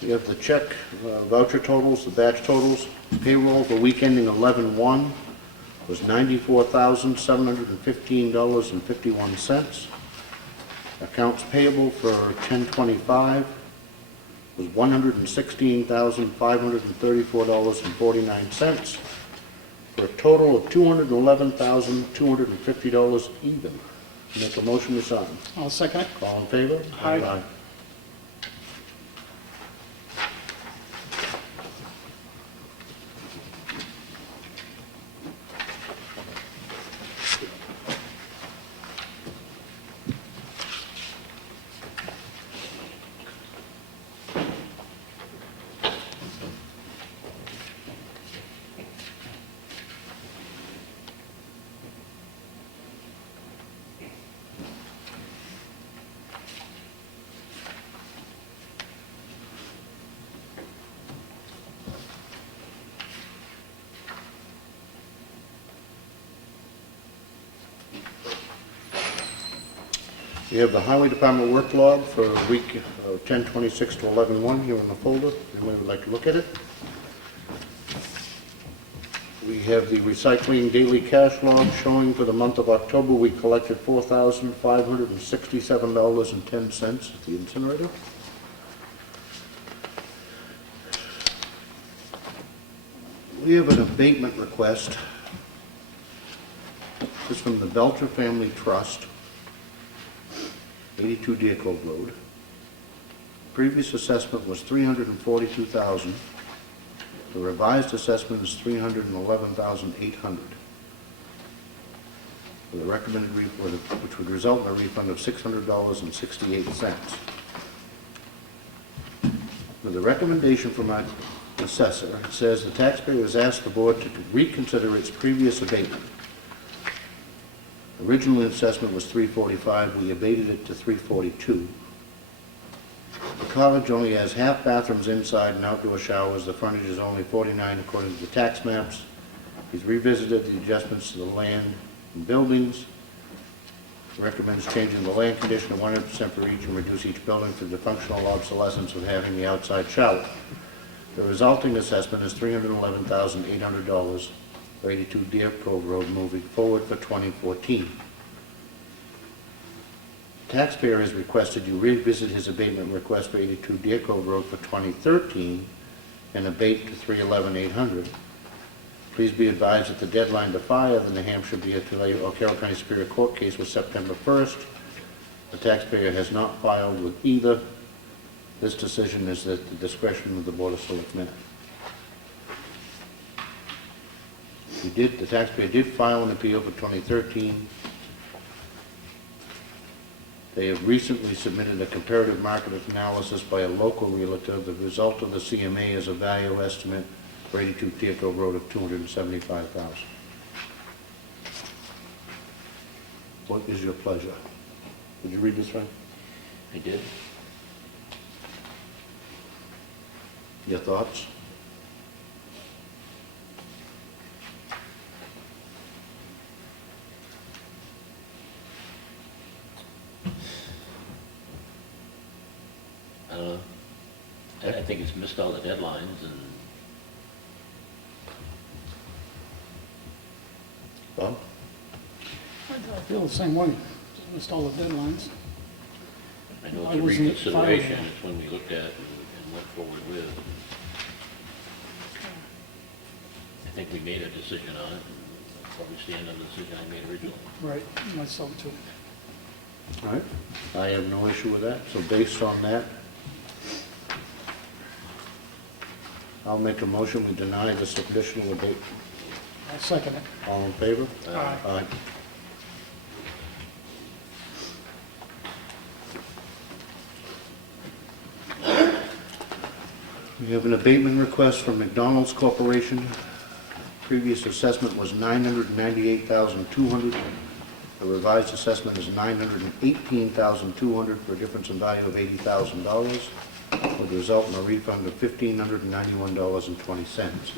We have the check voucher totals, the batch totals. Payroll for week ending 11/1 was $94,715.51. Accounts payable for 10/25 was $116,534.49, for a total of $211,250 even. Make a motion to sign. I'll second it. All in favor? Aye. We have the Highway Department work log for week 10/26 to 11/1 here in the folder. Anybody would like to look at it? We have the recycling daily cash log showing for the month of October we collected $4,567.10 at the incinerator. We have an abatement request. This is from the Belcher Family Trust, 82 Deer Cove Road. Previous assessment was $342,000. The revised assessment is $311,800. For the recommended refund, which would result in a refund of $600.68. With the recommendation from our assessor, it says the taxpayer has asked the board to reconsider its previous abatement. Original assessment was $345, we abated it to $342. The cottage only has half bathrooms inside and outdoor showers. The frontage is only 49 according to the tax maps. He's revisited the adjustments to the land and buildings. Recommends changing the land condition to 100% for each and reduce each building for the functional obsolescence of having the outside shower. The resulting assessment is $311,800 for 82 Deer Cove Road moving forward for 2014. Taxpayer has requested you revisit his abatement request for 82 Deer Cove Road for 2013 and abate to $311,800. Please be advised that the deadline to file the New Hampshire BOT or Carroll County Superior Court case was September 1st. The taxpayer has not filed with either. This decision is at the discretion of the Board of Selectmen. The taxpayer did file an appeal for 2013. They have recently submitted a comparative market analysis by a local realtor. The result of the CMA is a value estimate for 82 Deer Cove Road of $275,000. What is your pleasure? Did you read this, Frank? I did. Your thoughts? I don't know. I think it's missed all the deadlines and Bob? I feel the same way. Missed all the deadlines. I know I it's a wasn't reconsideration. filed. It's when we looked at and went forward with. I think we made a decision on it. And probably stand on the decision I made originally. Right, myself too. All right. I have no issue with that. So based on that, I'll make a motion we deny this additional abatement. I'll second it. All in favor? Aye. Aye. We have an abatement request from McDonald's Corporation. Previous assessment was $998,200. The revised assessment is $918,200 for a difference in value of $80,000. Would result in a refund of $1,591.20.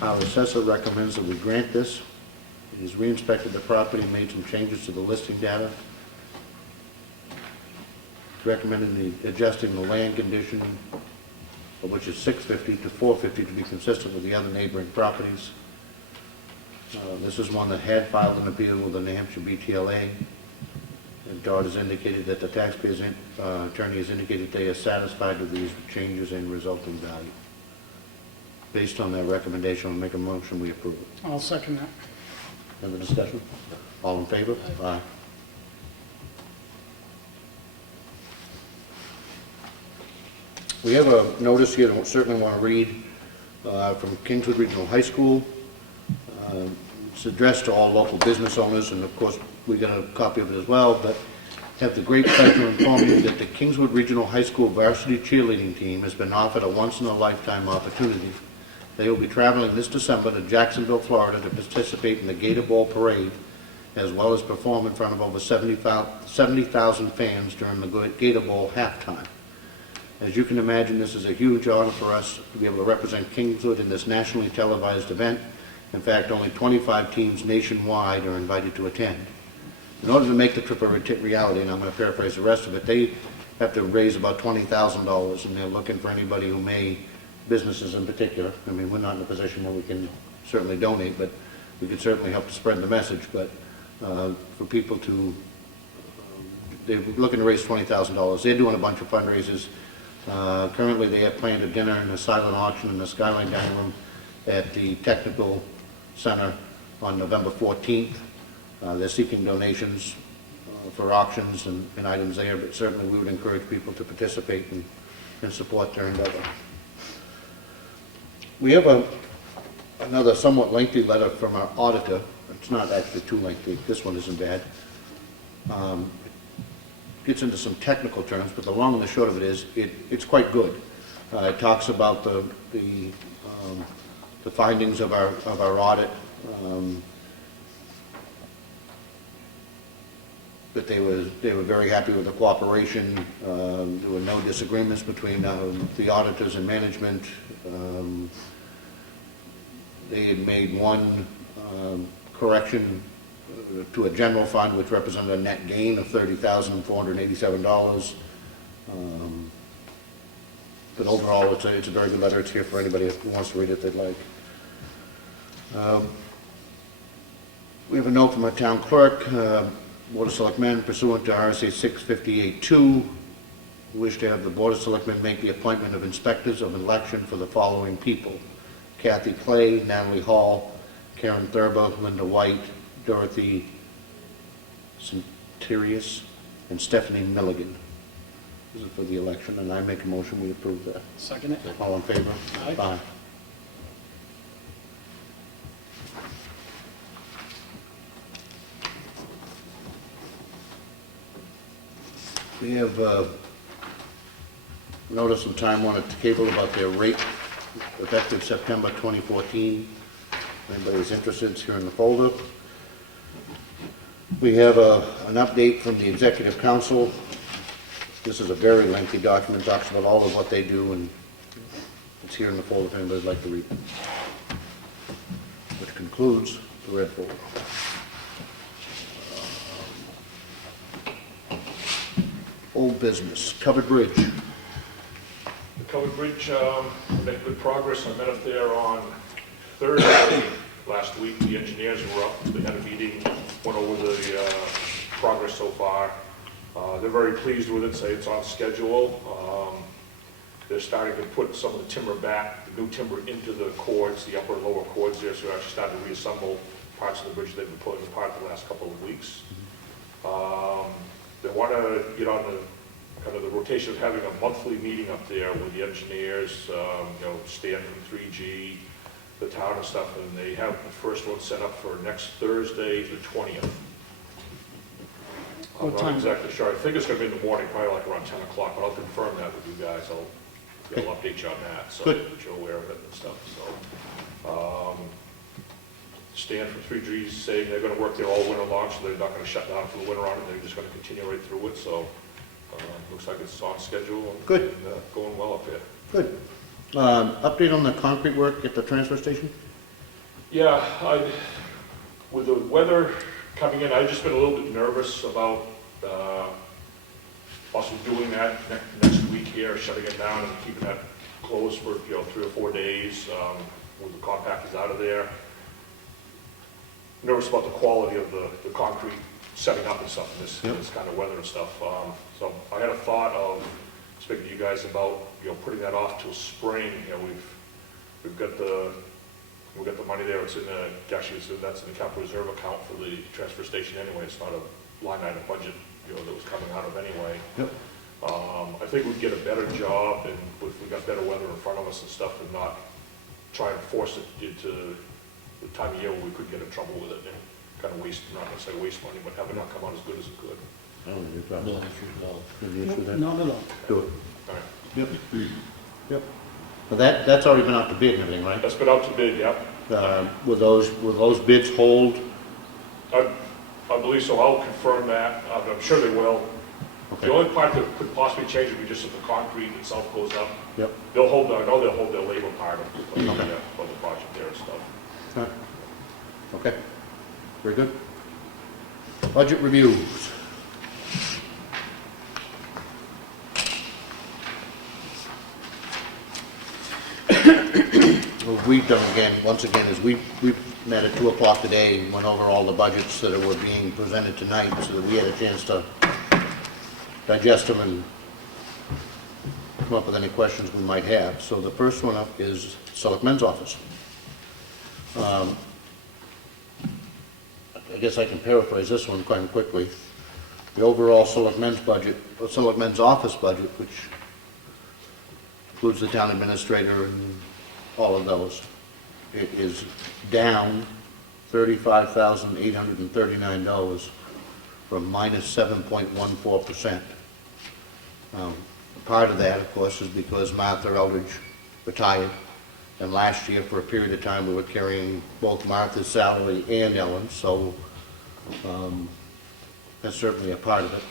Our assessor recommends that we grant this. He has re-inspected the property and made some changes to the listing data. Recommending adjusting the land condition which is $650 to $450 to be consistent with the other neighboring properties. This is one that had filed an appeal with the New Hampshire BTLA. And Dodd has indicated that the taxpayer's attorney has indicated they are satisfied with these changes in resulting value. Based on that recommendation, I'll make a motion, we approve it. I'll second that. Have a discussion? All in favor? Aye. We have a notice here that we certainly want to read from Kingswood Regional High School. It's addressed to all local business owners, and of course, we got a copy of it as well, but have the great pleasure to inform you that the Kingswood Regional High School varsity cheerleading team has been offered a once-in-a-lifetime opportunity. They will be traveling this December to Jacksonville, Florida to participate in the Gator Bowl Parade, as well as perform in front of over 70,000 fans during the Gator Bowl halftime. As you can imagine, this is a huge honor for us to be able to represent Kingswood in this nationally televised event. In fact, only 25 teams nationwide are invited to attend. In order to make the trip a reality, and I'm going to paraphrase the rest of it, they have to raise about $20,000, and they're looking for anybody who may, businesses in particular. I mean, we're not in a position where we can certainly donate, but we could certainly help to spread the message. But for people to, they're looking to raise $20,000. They're doing a bunch of fundraisers. Currently, they have planned a dinner and a silent auction in the Skyline Dining Room at the Technical Center on November 14th. They're seeking donations for auctions and items there, but certainly we would encourage people to participate and support their endeavor. We have another somewhat lengthy letter from our auditor. It's not actually too lengthy. This one isn't bad. Gets into some technical terms, but the long and the short of it is, it's quite good. It talks about the findings of our audit, that they were very happy with the cooperation. There were no disagreements between the auditors and management. They had made one correction to a general fund, which represented a net gain of $30,487. But overall, it's a very good letter. It's here for anybody who wants to read it they'd like. We have a note from our town clerk. Board of Selectmen, pursuant to RSA 658(2), wish to have the Board of Selectmen make the appointment of inspectors of election for the following people: Kathy Clay, Natalie Hall, Karen Thurber, Linda White, Dorothy Centurius, and Stephanie Milligan. This is for the election, and I make a motion we approve that. Second it. All in favor? Aye. Aye. We have notice and time on the cable about their rate effective September 2014. If anybody's interested, it's here in the folder. We have an update from the Executive Council. This is a very lengthy document, talks about all of what they do, and it's here in the folder if anybody'd like to read it. Which concludes the red folder. Old business, covered bridge. The covered bridge, made good progress. I met up there on Thursday last week. The engineers were up. We had a meeting, went over the progress so far. They're very pleased with it, say it's on schedule. They're starting to put some of the timber back, the new timber into the cords, the upper and lower cords there, so we're actually starting to reassemble parts of the bridge they've been pulling apart the last couple of weeks. They want to get on the kind of the rotation of having a monthly meeting up there with the engineers, Stan from 3G, the town and stuff, and they have the first one set up for next Thursday, the 20th. I'm What not time? exactly sure. I think it's going to be in the morning, probably like around 10 o'clock, but I'll confirm that with you guys. I'll update you on that, so Good. that you're aware of it and stuff. So, Stan from 3G is saying they're going to work there all winter long, so they're not going to shut down for the winter on it. They're just going to continue right through it. So, looks like it's on schedule and, Good. and going well up there. Good. Update on the concrete work at the transfer station? Yeah, with the weather coming in, I've just been a little bit nervous about also doing that next week here, shutting it down and keeping that closed for, 3 or 4 days, with the compactors out of there. Nervous about the quality of the concrete setting up and stuff in this kind of weather and stuff. So I had a thought of speaking to you guys about, putting that off till spring. We've got the money there. It's in the, actually, that's in the capital reserve account for the transfer station anyway. It's not a line item budget, that was coming out of anyway. Yep. I think we'd get a better job, and if we got better weather in front of us and stuff, and not try and force it into the time of year where we could get in trouble with it and kind of waste, I'm not gonna say waste money, but have it not come out as good as it could. I don't have any No problem. issues at all. Any issue with that? Not at all. Do it. All right. Yep. Yep. But that's already been out to bid and everything, right? That's been out to bid, yeah. Will those bids hold? I believe so. I'll confirm that. I'm sure they will. Okay. The only part that could possibly change would be just if the concrete itself goes up. Yep. I know they'll hold their labor part of the project there and stuff. All right. Okay. Very good. Budget reviews. What we've done once again, is we met at 2 o'clock today and went over all the budgets that were being presented tonight so that we had a chance to digest them and come up with any questions we might have. So the first one up is Selectmen's office. I guess I can paraphrase this one quite quickly. The overall Selectmen's budget, or Selectmen's office budget, which includes the town administrator and all of those, it is down $35,839 from minus 7.14%. Part of that, of course, is because Martha Eldridge retired, and last year, for a period of time, we were carrying both Martha's salary and Ellen's, so that's certainly a part of it.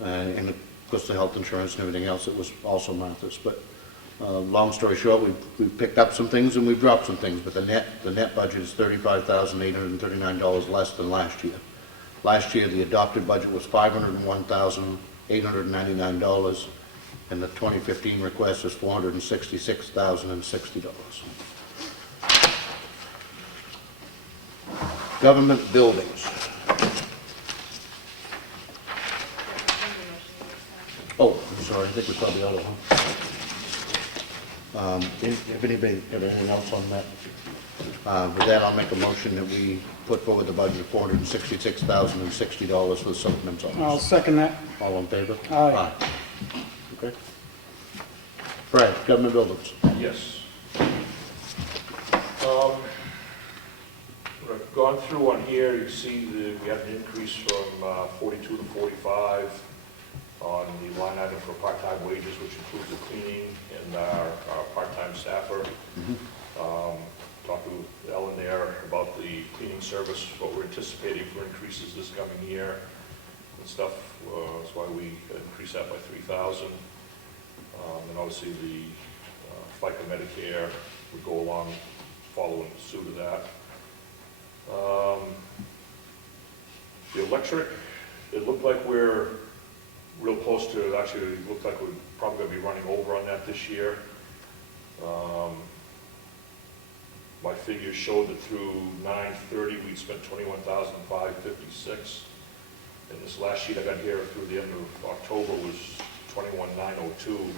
And of course, the health insurance and everything else, it was also Martha's. But long story short, we picked up some things and we've dropped some things, but the net budget is $35,839 less than last year. Last year, the adopted budget was $501,899, and the 2015 request is $466,060. Government buildings. Oh, I'm sorry, I think we probably ought to. If anybody have anything else on that? With that, I'll make a motion that we put forward the budget of $466,060 for the Selectmen's office. I'll second that. All in favor? Aye. Okay. Brad, government buildings. Yes. When I've gone through on here, you see that we had an increase from 42 to 45 on the line item for part-time wages, which includes the cleaning and our part-time staffer. Talked to Ellen there about the cleaning service, what we're anticipating for increases this coming year and stuff. That's why we increased that by $3,000. And obviously the FICA Medicare would go along following suit of that. The electric, it looked like we're real close to, actually it looked like we're probably going to be running over on that this year. My figures showed that through 9/30 we'd spent $21,556. And this last sheet I got here through the end of October was $21,902.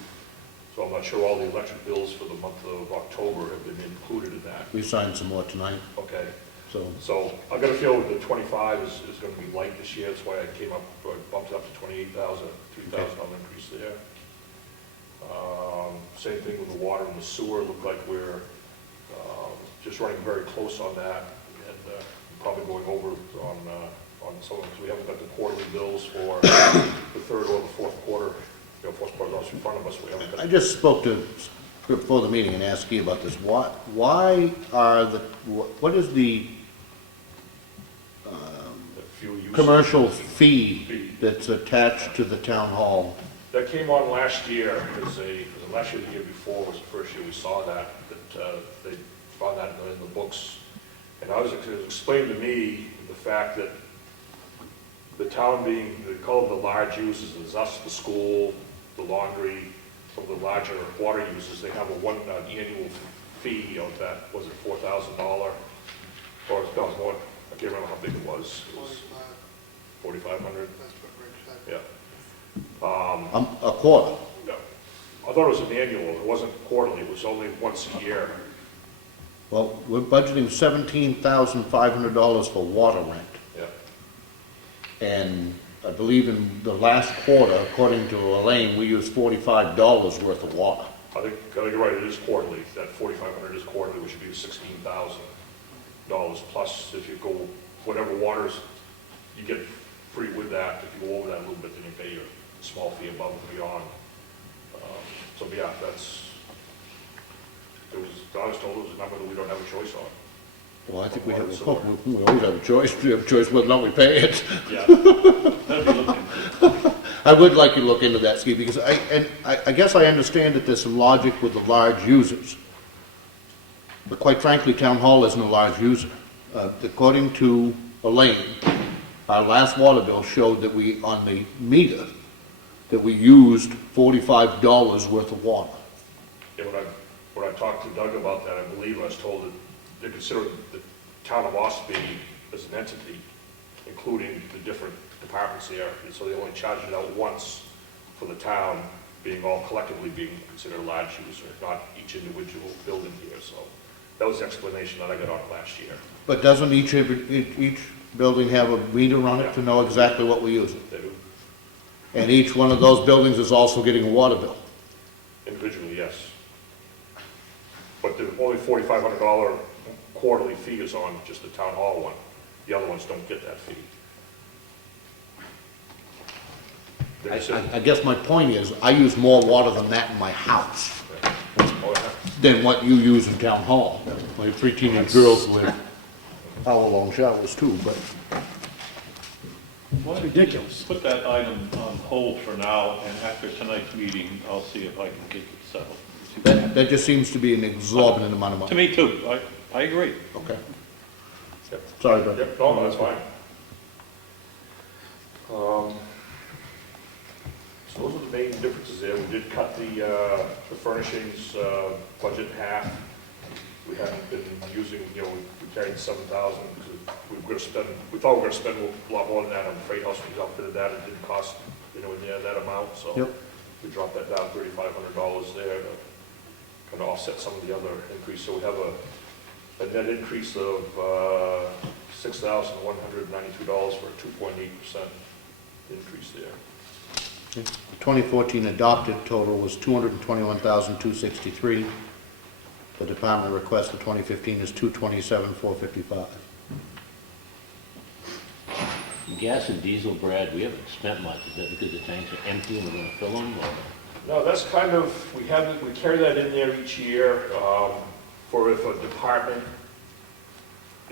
So I'm not sure all the electric bills for the month of October have been included in that. We signed some more tonight, Okay. so. So I've got a feeling that 25 is going to be light this year. That's why I bumped it up to 28,000, $3,000 increase there. Same thing with the water and the sewer. Look like we're just running very close on that, and probably going over on some of them. So we haven't got the quarterly bills for the third or the fourth quarter. Fourth quarter is in front of us. We haven't got. I just spoke to, before the meeting, and asked you about this. Why are what is the commercial fee that's attached to the town hall? That came on last year. Last year, the year before was the first year we saw that they found that in the books. And it was explained to me the fact that the town being, they call them the large users, there's us, the school, the laundry, some of the larger water users, they have an annual fee of that, was it $4,000? Or no, more, I can't remember how big it was. It was 4,500? That's what Rich said. Yeah. A quarter. No. I thought it was an annual, it wasn't quarterly, it was only once a year. Well, we're budgeting $17,500 for water rent. Yeah. And I believe in the last quarter, according to Elaine, we used $45 worth of water. I think you're right, it is quarterly, that 4,500 is quarterly, which should be $16,000 plus if you go, whatever waters, you get free with that. If you go over that a little bit, then you pay your small fee above and beyond. So yeah, I was told it was a number that we don't have a choice on. Well, I think we always have a choice. We have a choice whether or not we pay it. Yeah. That'd be looking. I would like you to look into that, Steve, because I guess I understand that there's some logic with the large users. But quite frankly, Town Hall isn't a large user. According to Elaine, our last water bill showed that we, on the meter, that we used $45 worth of water. Yeah, when I talked to Doug about that, I believe I was told that they consider the town of Ossipee as an entity, including the different departments there, and so they only charge it out once for the town, being all collectively being considered a large user, not each individual building here, so that was the explanation that I got on it last year. But doesn't each building have a meter on it to know exactly what we're using? They do, And each one of those buildings is also getting a water bill? individually, yes. But the only $4,500 quarterly fee is on just the town hall one. The other ones don't get that fee. They said- I guess my point is, I use more water than that in my house Oh, yeah. than what you use in Town Hall. My have 3 teenage girls with hour-long showers too, but Why don't you Ridiculous. Put that item on hold for now, and after tonight's meeting, I'll see if I can get it settled. that just seems to be an exorbitant amount of To money. me too, I agree. Okay. Yep. Sorry, Doug. Yep, no, that's fine. So those are the main differences there. We did cut the furnishings budget in half. We haven't been using, we carried 7,000 because we thought we were going to spend a lot more than that on the freight house. We outfitted that, it didn't cost, near that amount, so Yep. we dropped that down $3,500 there to kind of offset some of the other increase. So we have a net increase of $6,192 for a 2.8% increase there. 2014 adopted total was $221,263. The department request for 2015 is $227,455. Gas and diesel, Brad, we haven't spent much. Is that because the tanks are empty and we're gonna fill them, or? No, that's kind of, we carry that in there each year for if a department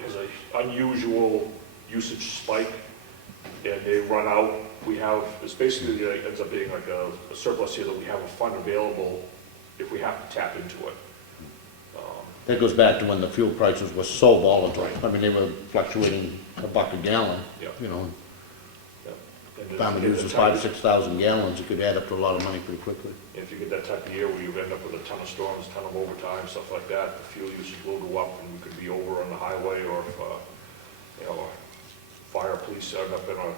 has an unusual usage spike and they run out, it's basically, ends up being like a surplus here that we have a fund available if we have to tap into it. That goes back to when the fuel prices were so volatile. Right. I mean, they were fluctuating $1 a gallon. Yeah. And And the farmer if you get uses that type 5,000 to 6,000 gallons, it could add up to a lot of money pretty quickly. If you get that type of year where you end up with a ton of storms, ton of overtime, stuff like that, the fuel usage will go up and we could be over on the highway, or if, fire police end up in an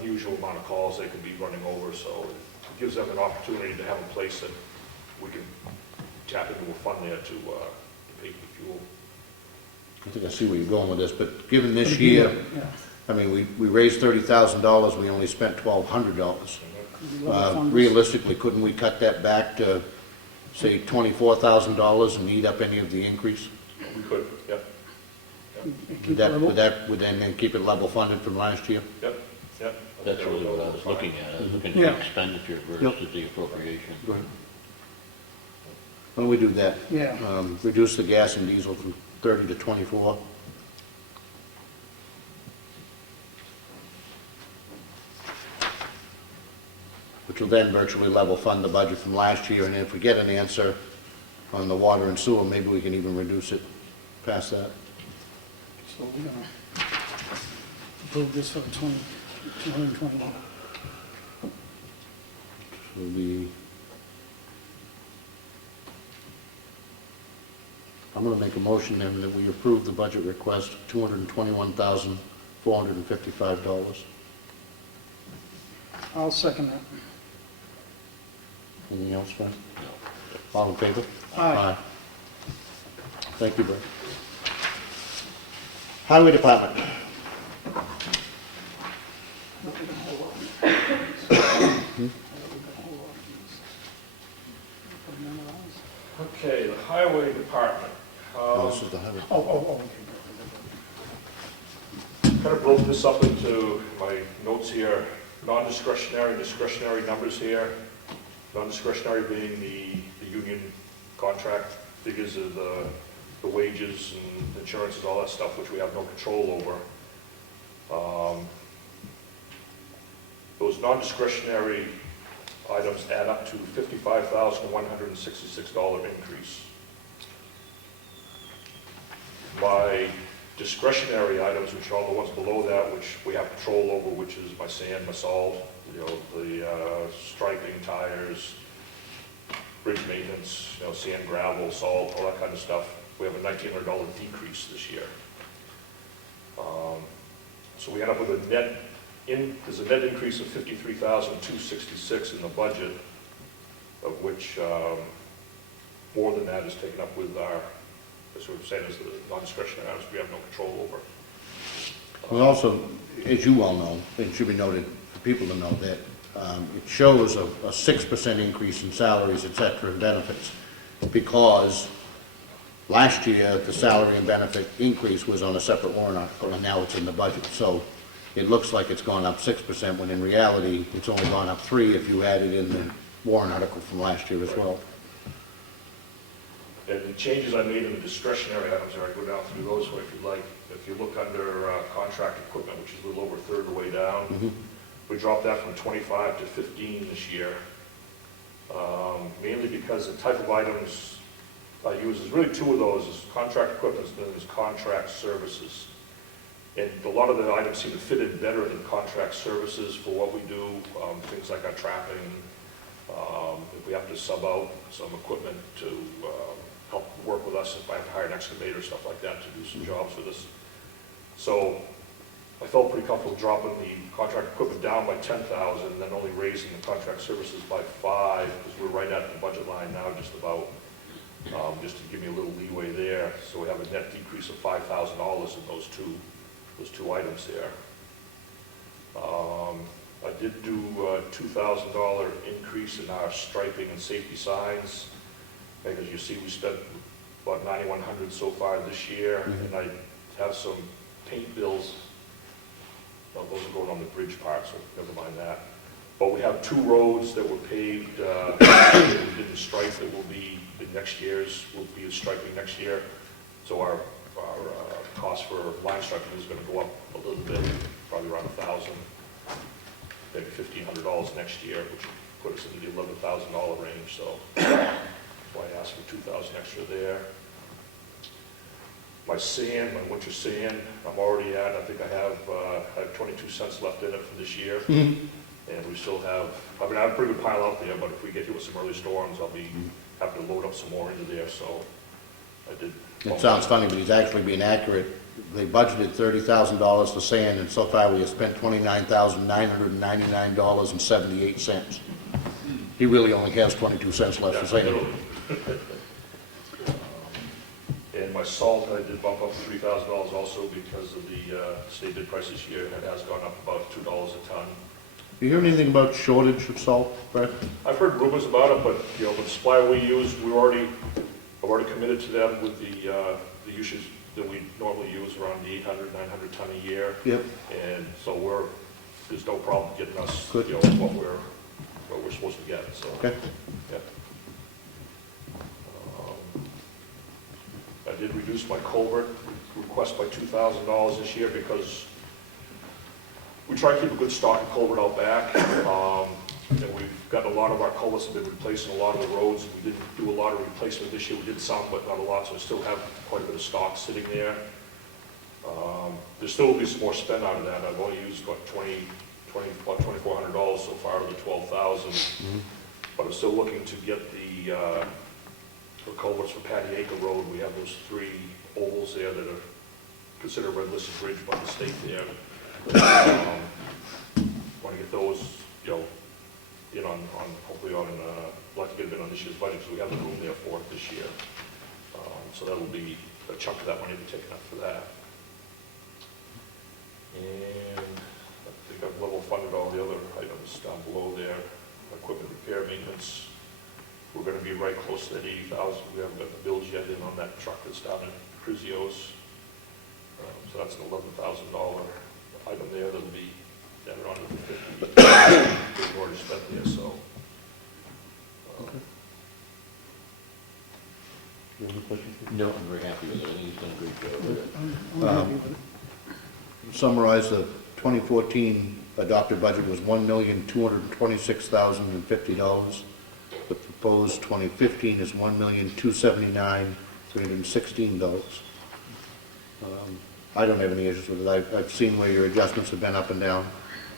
unusual amount of calls, they could be running over, so it gives them an opportunity to have a place that we can tap into a fund there to pay for fuel. I think I see where you're going with this, but given this year, Yeah. I mean, we raised $30,000, we only spent $1,200. Realistically, couldn't we cut that back to, say, $24,000 and eat up any of the increase? We could, yep, Would then keep it level funded from last year? yep. That's really what I was looking at. I was looking at Yeah. the expenditure Yep. versus the appropriation. Why don't we do that? Yeah. Reduce the gas and diesel from 30 to 24. Which will then virtually level fund the budget from last year, and if we get an answer on the water and sewer, maybe we can even reduce it past that. So we're gonna approve this for the 20, 221. Will be, I'm gonna make a motion then that we approve the budget request of $221,455. I'll second that. Anything else, Frank? No. All in favor? Aye. Thank you, Brett. Highway Department. We're gonna hold off. Hmm? We're gonna hold off on this. Put them in the lines. Okay, the highway department. Oh, this is the highway. Oh, okay. Kind of broke this up into my notes here, non-discretionary and discretionary numbers here. Non-discretionary being the union contract figures of the wages and insurances, all that stuff, which we have no control over. Those non-discretionary items add up to $55,166 increase. My discretionary items, which are all the ones below that, which we have control over, which is my sand, my salt, the striping, tires, bridge maintenance, sand, gravel, salt, all that kind of stuff. We have a $1,900 decrease this year. So we end up with a there's a net increase of $53,266 in the budget, of which more than that is taken up with our, as we've said, is the non-discretionary items we have no control over. We also, as you well know, it should be noted for people to know that it shows a 6% increase in salaries, et cetera, and benefits, because last year, the salary and benefit increase was on a separate warrant article, and now it's in the budget. So it looks like it's gone up 6%, when in reality, it's only gone up 3% if you added in the warrant article from last year as well. And the changes I made in the discretionary items, I go down through those if you'd like. If you look under contract equipment, which is a little over a third of the way down, we dropped that from 25 to 15 this year. Mainly because the type of items I use is really two of those, is contract equipment and then there's contract services. And a lot of the items seem to fit in better than contract services for what we do, things like our trapping. If we have to sub out some equipment to help work with us, if I have to hire an excavator, stuff like that, to do some jobs with us. So I felt pretty comfortable dropping the contract equipment down by 10,000, and then only raising the contract services by 5, because we're right at the budget line now, just about, just to give me a little leeway there. So we have a net decrease of $5,000 in those two items there. I did do a $2,000 increase in our striping and safety signs. And as you see, we spent about $9,100 so far this year, and I have some paint bills. Well, those are going on the bridge part, so never mind that. But we have 2 roads that were paved, that we didn't stripe, that will be next year's, will be striping next year. So our cost for line striping is going to go up a little bit, probably around $1,000, maybe $1,500 next year, which would put us into the $11,000 range. So that's why I asked for $2,000 extra there. My sand, my winter sand, I'm already at, I think I have 22 cents left in it for this year. And we still have, I mean, I have a pretty good pile out there, but if we get hit with some early storms, I'll be having to load up some more into there, so I did. It sounds funny, but he's actually being accurate. They budgeted $30,000 for sand, and so far we have spent $29,999.78. He really only has 22 cents left for sand. And my salt, I did bump up $3,000 also because of the state bid price this year, and it has gone up about $2 a ton. You hear anything about shortage of salt, Brett? I've heard rumors about it, but with the supplier we use, I've already committed to them with the usage that we normally use around the 800, 900 ton a year. Yep. And so there's no problem getting us, Good. what we're supposed to get. So. Okay. Yeah. I did reduce my culvert request by $2,000 this year because we try to keep a good stock of culvert out back. And we've got a lot of our culverts have been replacing a lot of the roads. We didn't do a lot of replacement this year. We did some, but not a lot, so we still have quite a bit of stock sitting there. There still will be some more spent out of that. I've only used about about $2,400 so far of the 12,000. But I'm still looking to get the culverts for Patty Acre Road. We have those 3 ovals there that are considered red listed bridge by the state there. Want to get those, in on hopefully on, like to get a bit on this year's budget, because we have the room there for it this year. So that will be a chunk of that money to be taken up for that. And I think I've level funded all the other items down below there. Equipment repair, maintenance. We're going to be right close to that 80,000. We haven't got the bills yet in on that truck that's down in Cruzio's. So that's an $11,000 item there that'll be added on to the 50. We've already spent there, so. No, I'm very happy with it. I think he's done a great job with it. I'm happy with it. Summarize, the 2014 adopted budget was $1,226,050. The proposed 2015 is $1,279,316. I don't have any issues with it. I've seen where your adjustments have been up and down,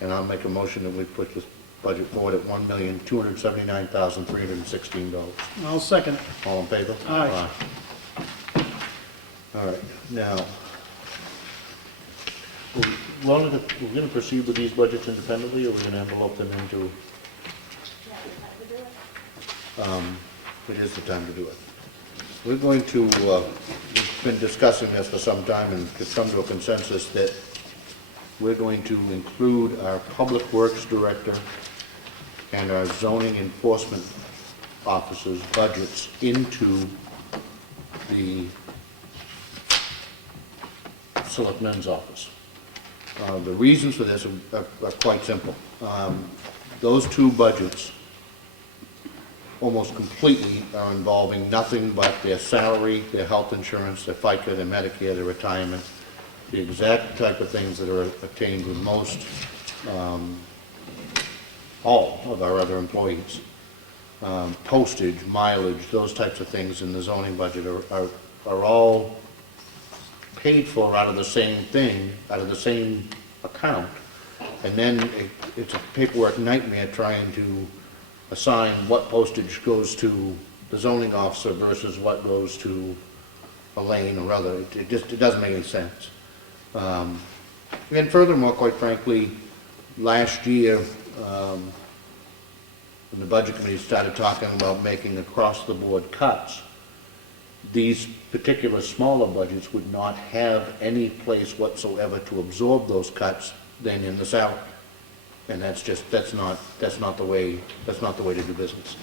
and I'll make a motion that we put this budget forward at $1,279,316. I'll second it. All in favor? Aye. All right, now, we're going to proceed with these budgets independently, or we're going to envelope them into? It is the time to do it. We're going to, we've been discussing this for some time and have come to a consensus that we're going to include our Public Works Director and our zoning enforcement officers' budgets into the Selectmen's office. The reasons for this are quite simple. Those 2 budgets almost completely are involving nothing but their salary, their health insurance, their FICA, their Medicare, their retirement, the exact type of things that are obtained with most, all of our other employees. Postage, mileage, those types of things in the zoning budget are all paid for out of the same thing, out of the same account. And then it's a paperwork nightmare trying to assign what postage goes to the zoning officer versus what goes to Elaine or other. It doesn't make any sense. And furthermore, quite frankly, last year, when the budget committee started talking about making across-the-board cuts, these particular smaller budgets would not have any place whatsoever to absorb those cuts than in the salary. And that's not the way to do business.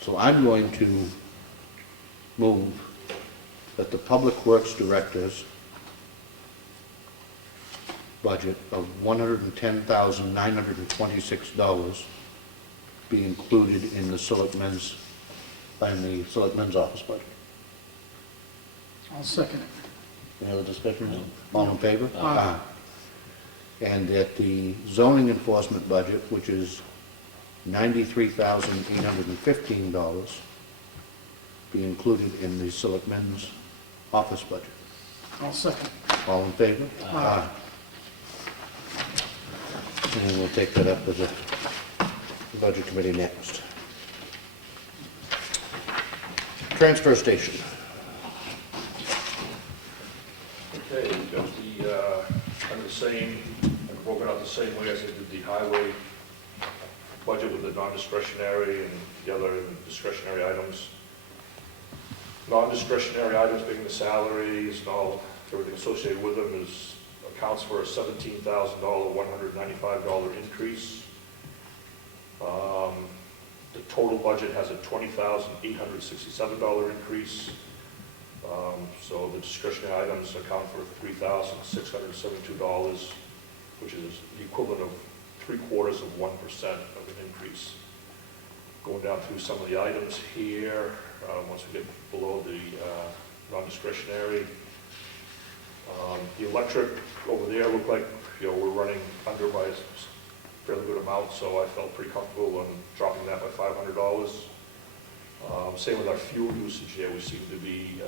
So I'm going to move that the Public Works Director's budget of $110,926 be included in the Selectmen's office budget. I'll second it. Any other discussion? All in favor? Aye. And that the zoning enforcement budget, which is $93,815, be included in the Selectmen's office budget. I'll second it. All in favor? Aye. And we'll take that up with the budget committee next. Transfer station. Okay, we've got the, kind of the same, I've broken out the same way as I did the highway budget with the non-discretionary and the other discretionary items. Non-discretionary items being the salaries and all, everything associated with them accounts for a $17,195 increase. The total budget has a $20,867 increase. So the discretionary items account for $3,672, which is the equivalent of 3/4 of 1% of an increase. Going down through some of the items here, once we get below the non-discretionary. The electric over there looked like, we're running under by a fairly good amount, so I felt pretty comfortable on dropping that by $500. Same with our fuel usage here. We seem to be,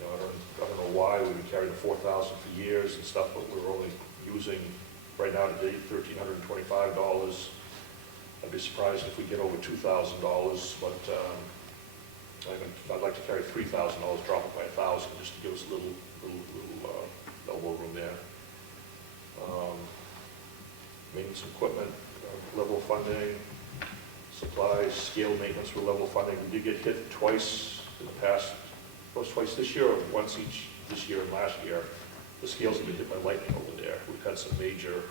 I don't know know why. We've been carrying the 4,000 for years and stuff, but we're only using, right now to date, $1,325. I'd be surprised if we get over $2,000, but I'd like to carry $3,000, drop it by 1,000, just to give us a little elbow room there. Maintenance equipment, level funding, supplies, scale maintenance for level funding. We did get hit twice in the past, was twice this year, or once each this year and last year. The scales have been hit by lightning over there. We've had some major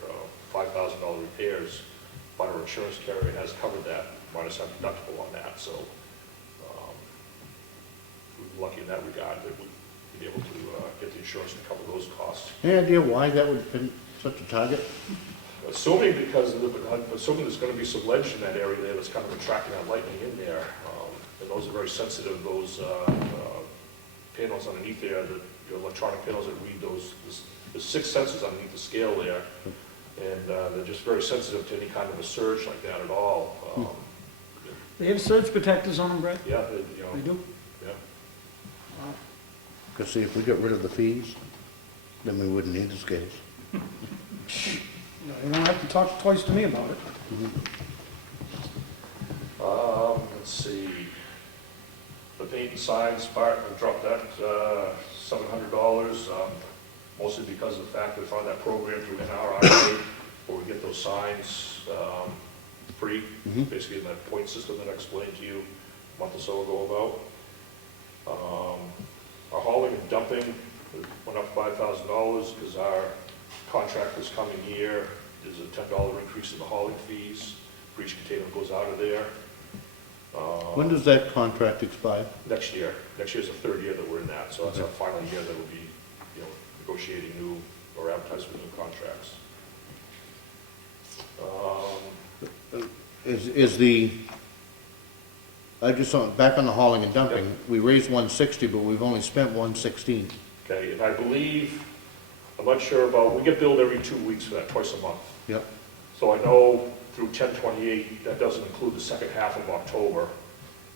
$5,000 repairs, but our insurance carrier has covered that, minus our deductible on that, so we're lucky in that regard that we'd be able to get the insurance to cover those costs. Any idea why that would have been such a target? Assuming assuming there's going to be some ledge in that area there that's kind of attracting that lightning in there, and those are very sensitive, those panels underneath there, your electronic panels that read those, there's 6 sensors underneath the scale there, and they're just very sensitive to any kind of a surge like that at all. They have surge protectors on them, Brett? Yeah, They do? yeah. Because see, if we got rid of the fees, then we wouldn't need the scales. No, you don't have to talk twice to me about it. Let's see. The paint and signs part, I dropped that $700, mostly because of the fact we found that program through NRIA where we get those signs free, basically in that point system that I explained to you a month or so ago about. Our hauling and dumping went up $5,000 because our contract this coming year is a $10 increase in the hauling fees for each container that goes out of there. When does that contract expire? Next year. Next year's the 3rd year that we're in that, so that's our final year that we'll be, negotiating new or advertising new contracts. I just saw, back on the hauling and dumping, we raised 160, but we've only spent 116. Okay, and I believe, I'm not sure about, we get billed every 2 weeks for that, twice a month. Yep. So I know through 10/28, that doesn't include the second half of October,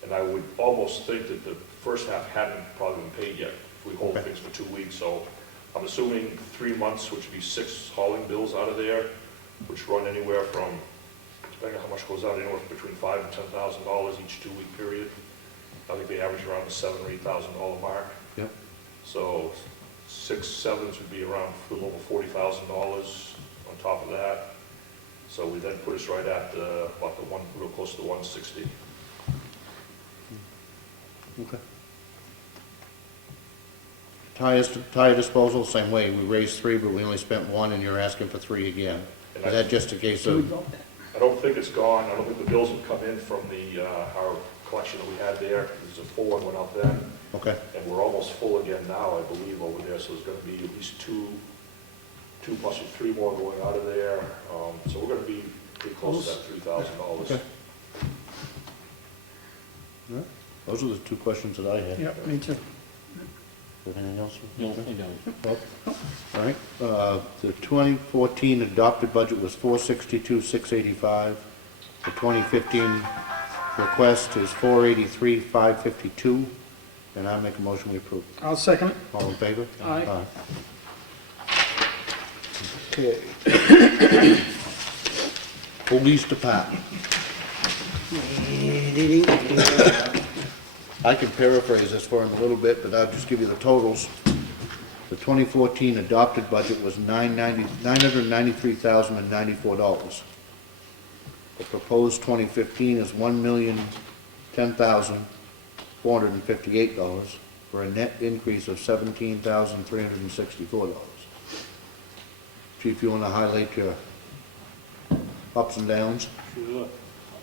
and I would almost think that the first half hadn't probably been paid yet, if we hold things for 2 weeks. So I'm assuming 3 months, which would be 6 hauling bills out of there, which run anywhere from, depending on how much goes out, anywhere between $5,000 and $10,000 each 2-week period. I think they average around the $7,000 or $8,000 mark. Yep. So 6 sevens would be around a little over $40,000 on top of that. So we then put us right at about real close to the 160. Okay. Tire disposal, same way. We raised 3, but we only spent 1, and you're asking for 3 again. And Is that just a case So we of, dropped that. I don't think it's gone. I don't think the bills have come in from our collection that we had there. There's a full one went out then, okay, and we're almost full again now, I believe, over there. So there's going to be at least 2 plus 3 more going out of there. So we're going to be pretty close to that $3,000. Okay. All right. Those are the 2 questions that I had. Yep, me too. Anything else? No, I don't. Bob? All right, the 2014 adopted budget was $462,685. The 2015 request is $483,552, and I make a motion we approve. I'll second it. All in favor? Aye. Okay. Police Department. I can paraphrase this for him a little bit, but I'll just give you the totals. The 2014 adopted budget was $993,094. The proposed 2015 is $1,010,458 for a net increase of $17,364. Chief, you want to highlight your ups and downs? Sure.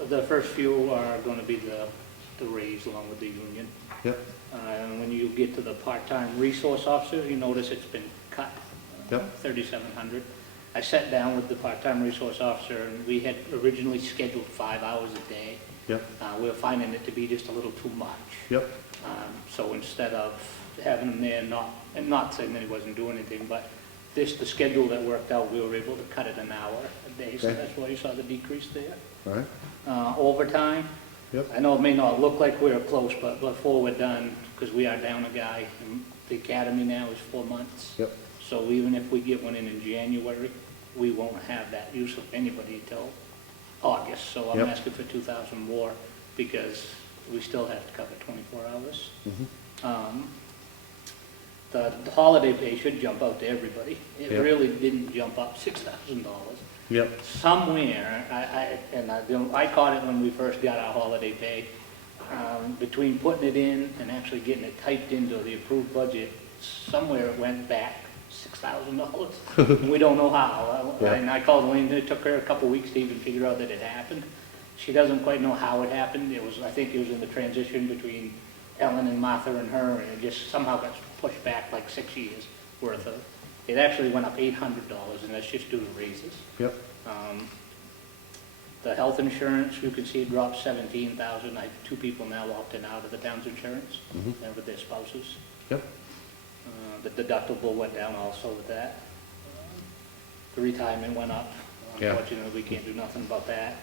The first few are going to be the raise along with the union. Yep. And when you get to the part-time resource officer, you notice it's been cut, Yep. 3,700. I sat down with the part-time resource officer, and we had originally scheduled 5 hours a day. Yep. We were finding it to be just a little too much. Yep. So instead of having him there, not saying that he wasn't doing anything, but the schedule that worked out, we were able to cut it an hour a day, so Okay. that's why you saw the decrease there. All right. Overtime, Yep. I know it may not look like we're close, but before we're done, because we are down a guy, and the academy now is 4 months. Yep. So even if we get one in January, we won't have that use of anybody until August. So I'm Yep. asking for 2,000 more because we still have to cover 24 hours. The holiday pay should jump out to everybody. It Yep. really didn't jump up $6,000. Yep. Somewhere, I caught it when we first got our holiday pay. Between putting it in and actually getting it typed into the approved budget, somewhere it went back $6,000. We don't know how. Yeah. And I called Wayne, it took her a couple weeks to even figure out that it happened. She doesn't quite know how it happened. I think it was in the transition between Ellen and Martha and her, and it just somehow got pushed back like 6 years worth of. It actually went up $800, and that's just due to raises. Yep. The health insurance, you can see it dropped 17,000. I have 2 people now opting out of the town's insurance, and with their spouses. Yep. The deductible went down also with that. The retirement went up. Yeah. Unfortunately, we can't do nothing about that.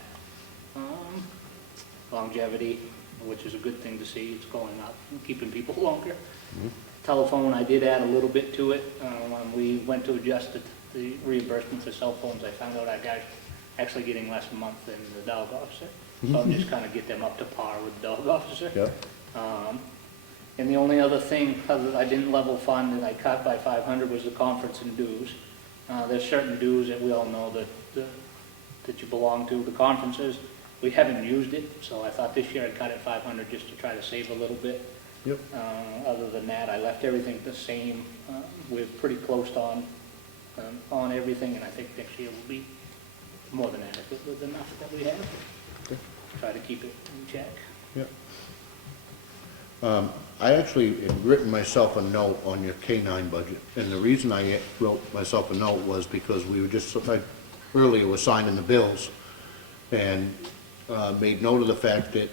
Longevity, which is a good thing to see, it's going up, keeping people longer. Telephone, I did add a little bit to it. When we went to adjust the reimbursement for cell phones, I found out our guy's actually getting less a month than the dog officer. So I'm just kind of get them up to par with the dog officer. Yep. And the only other thing, I didn't level fund and I cut by 500 was the conference and dues. There's certain dues that we all know that you belong to. The conferences, we haven't used it, so I thought this year I'd cut it 500 just to try to save a little bit. Yep. Other than that, I left everything the same. We're pretty close on everything, and I think next year will be more than adequate with enough that we have. Okay. Try to keep it in check. Yep. I actually had written myself a note on your K-9 budget, and the reason I wrote myself a note was because we were just, earlier was signing the bills, and made note of the fact that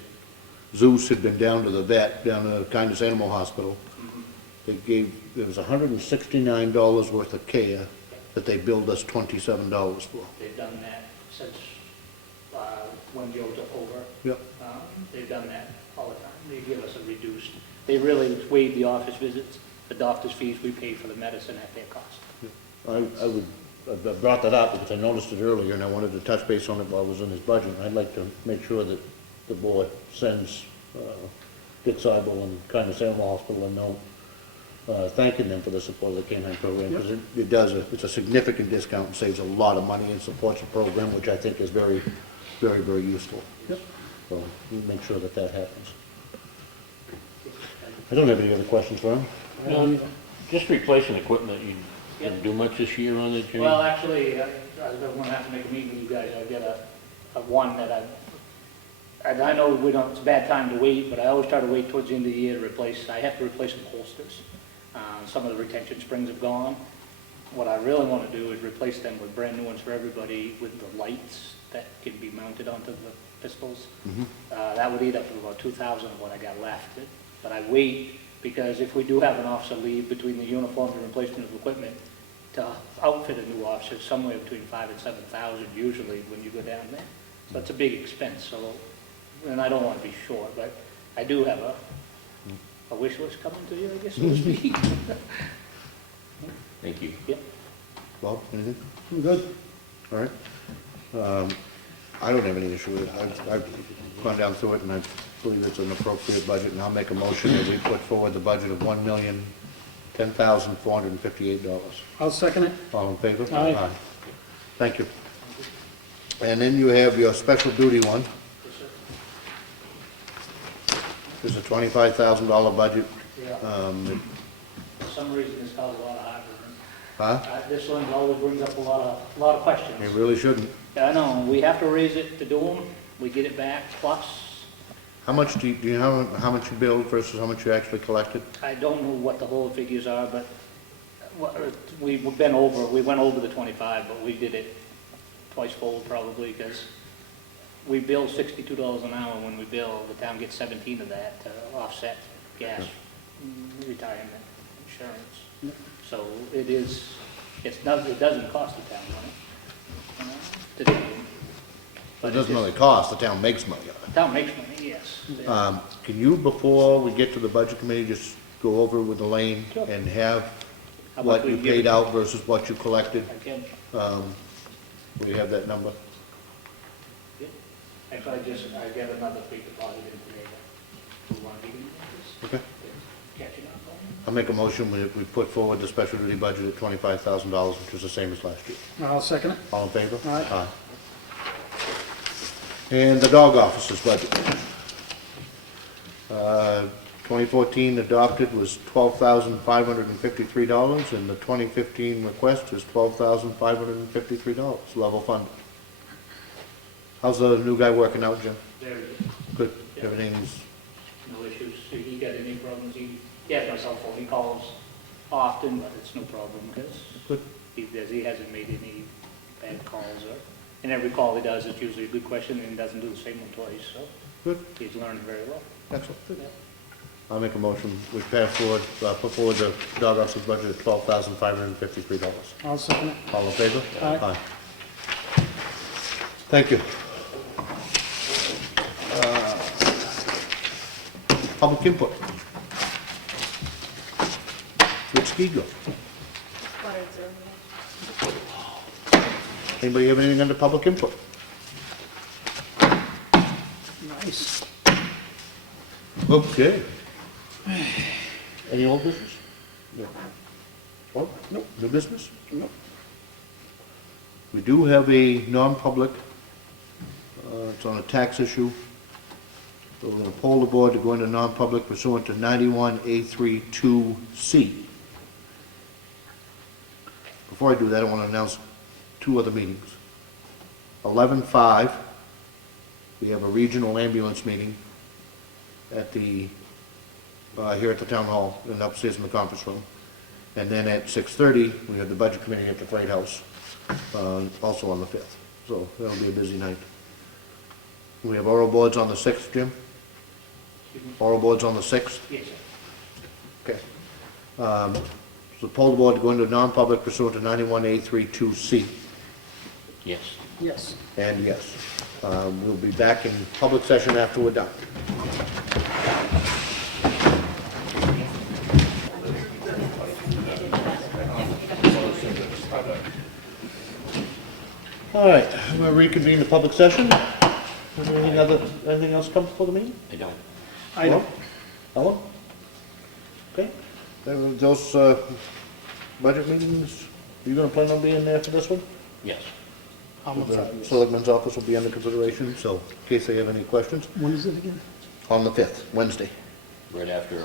Zeus had been down to the vet, down to Kindness Animal Hospital. There was $169 worth of care that they billed us $27 for. They've done that since when Joe took over. Yep. They've done that all the time. They give us a reduced, they really waived the office visits, the doctor's fees, we pay for the medicine at their cost. I brought that up because I noticed it earlier and I wanted to touch base on it while it was in his budget. I'd like to make sure that the board sends Dick Seibel and Kindness Animal Hospital a note thanking them for the support of the canine program, because it's a significant discount and saves a lot of money and supports the program, which I think is very, very, very useful. Yep. So we'll make sure that that happens. I don't have any other questions for him. Just replacing equipment, you Yep. didn't do much this year on it, Jimmy? Well, actually, I was going to have to make a meeting with you guys. I got a one that I know it's a bad time to wait, but I always try to wait towards the end of the year to replace. I have to replace some holsters. Some of the retention springs have gone. What I really want to do is replace them with brand new ones for everybody with the lights that can be mounted onto the pistols. That would eat up to about 2,000 of what I got left. But I wait because if we do have an officer leave between the uniforms and replacement of equipment, to outfit a new officer, somewhere between 5,000 and 7,000 usually when you go down there. So it's a big expense. So, and I don't want to be short, but I do have a wish list coming to you, I guess, so to speak. Thank you. Yep. Bob, anything? I'm good. All right. I don't have any issue with it. I've gone down through it, and I believe it's an appropriate budget, and I'll make a motion that we put forward the budget of $1,010,458. I'll second it. All in favor? Aye. Thank you. And then you have your special duty one. There's a $25,000 budget. Yeah. For some reason, it's caused a lot of heartburn. Huh? This one always brings up a lot of questions. It really shouldn't. Yeah, I know, we have to raise it to do them, we get it back, plus, How much do you know how much you billed versus how much you actually collected? I don't know what the whole figures are, but we went over the 25, but we did it twice fold probably, because we bill $62 an hour when we bill, the town gets 17 of that to offset gas, retirement, insurance. So it doesn't cost the town money. To do. It doesn't really cost, the town makes money on it. Town makes money, yes. Can you, before we get to the budget committee, just go over with Elaine Sure. and have How what much we you give paid it? out versus what you collected? I can, We have that number? yeah. Actually, I get another big deposit in today. We want to give you this? Okay. Catching up on it? I'll make a motion, we put forward the special duty budget at $25,000, which is the same as last year. I'll second it. All in favor? Aye. And the dog officer's budget. 2014 adopted was $12,553, and the 2015 request is $12,553, level funded. How's the new guy working out, Jim? Very good. Good, Yeah. everything's, No issues. If he got any problems, he has my cell phone. He calls often, but it's no problem because good, he hasn't made any bad calls or, and every call he does, it's usually a good question and he doesn't do the same one twice, so good, he's learning very well. excellent. Yeah. I'll make a motion, we put forward the dog officer's budget at $12,553. I'll second it. All in favor? Aye. Thank you. Public input. Which ski go? Anybody have anything under public input? Nice. Okay. Any old business? No. What? Nope. New business? Nope. We do have a non-public, it's on a tax issue. So we're going to poll the board to go into non-public pursuant to 91A32C. Before I do that, I want to announce two other meetings. 11/5, we have a regional ambulance meeting at the, here at the town hall, and upstairs in the conference room. And then at 6:30, we have the budget committee at the Freight House, also on the 5th. So that'll be a busy night. We have oral boards on the 6th, Jim? Oral boards on the 6th? Yes, sir. Okay. So poll the board to go into non-public pursuant to 91A32C. Yes. Yes. And yes. We'll be back in public session after we're done. All right, I'm going to reconvene the public session. Anything else come before the meeting? I don't. I don't. Ellen? Okay. Those budget meetings, are you going to plan on being there for this one? Yes. I'll look The at it. Selectmen's office will be under consideration, so in case they have any questions, When is it again? on the 5th, Wednesday. Right after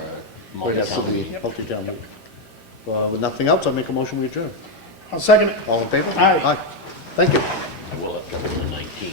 Right after multi-town. the multi-town meeting. With nothing else, I'll make a motion we adjourn. I'll second it. All in favor? Aye. Thank you. I will have to.